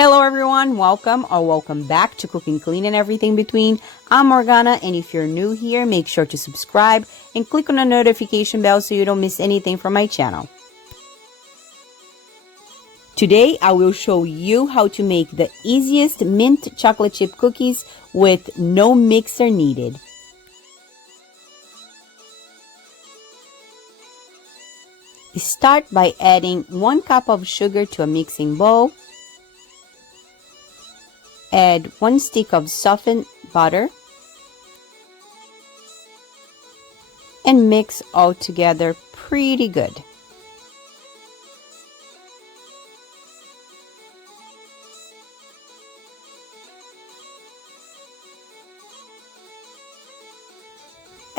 Hello everyone, welcome back to Cooking Clean and Everything Between. I'm Morgana, and if you're new here, make sure to subscribe and click on the notification bell so you don't miss anything from my channel. Today I will show you how to make the easiest mint chocolate chip cookies with no mixer needed. Start by adding 1 cup of sugar to a mixing bowl. Add 1 stick of softened butter and mix all together pretty good.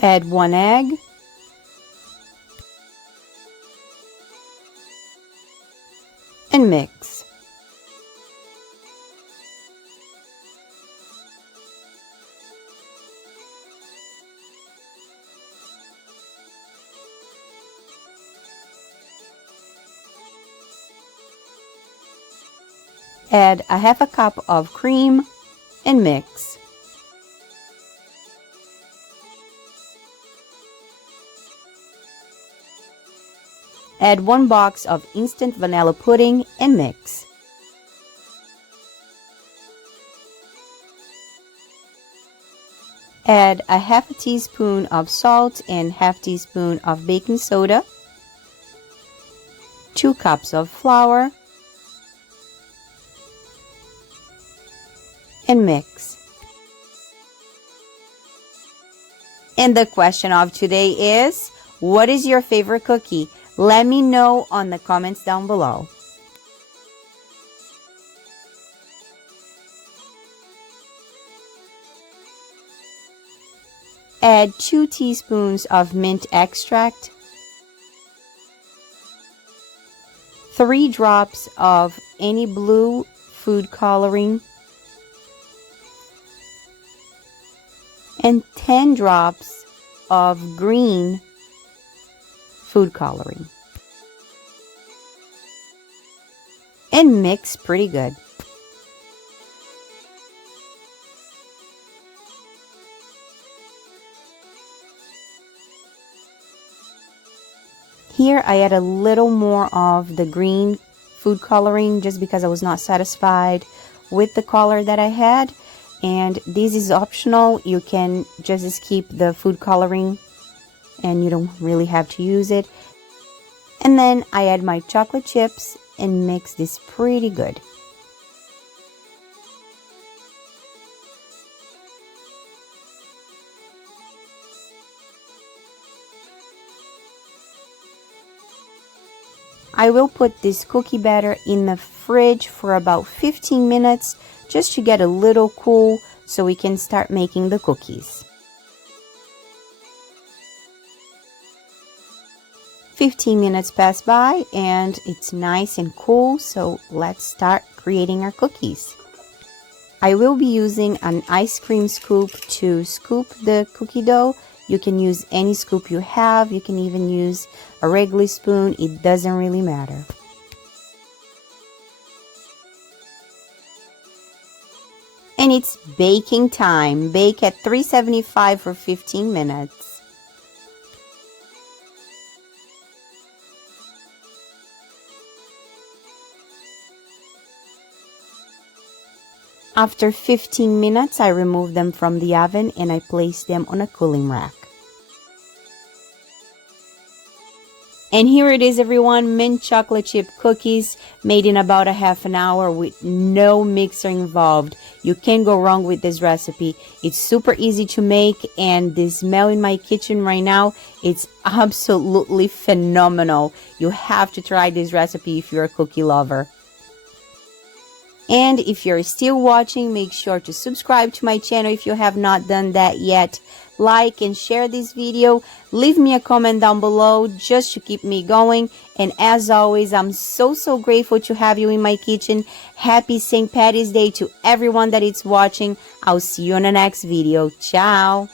Add 1 egg and mix. Add a half a cup of cream and mix. Add 1 box of instant vanilla pudding and mix. Add a half a teaspoon of salt and half teaspoon of baking soda, 2 cups of flour, and mix. And the question of today is, what is your favorite cookie? Let me know on the comments down below. Add 2 teaspoons of mint extract, 3 drops of any blue food coloring, and 10 drops of green food coloring. And mix pretty good. Here I add a little more of the green food coloring just because I was not satisfied with the color that I had. And this is optional. You can just skip the food coloring and you don't really have to use it. And then I add my chocolate chips and mix this pretty good. I will put this cookie batter in the fridge for about 15 minutes just to get a little cool so we can start making the cookies. 15 minutes pass by and it's nice and cool, so let's start creating our cookies. I will be using an ice cream scoop to scoop the cookie dough. You can use any scoop you have. You can even use a regular spoon. It doesn't really matter. And it's baking time. Bake at 375 for 15 minutes. After 15 minutes, I remove them from the oven and I place them on a cooling rack. And here it is, everyone, mint chocolate chip cookies made in about a half an hour with no mixer involved. You can't go wrong with this recipe. It's super easy to make, and the smell in my kitchen right now, it's absolutely phenomenal. You have to try this recipe if you're a cookie lover. And if you're still watching, make sure to subscribe to my channel if you have not done that yet. Like and share this video. Leave me a comment down below just to keep me going. And as always, I'm so grateful to have you in my kitchen. Happy St. Patty's Day to everyone that is watching. I'll see you in the next video. Ciao!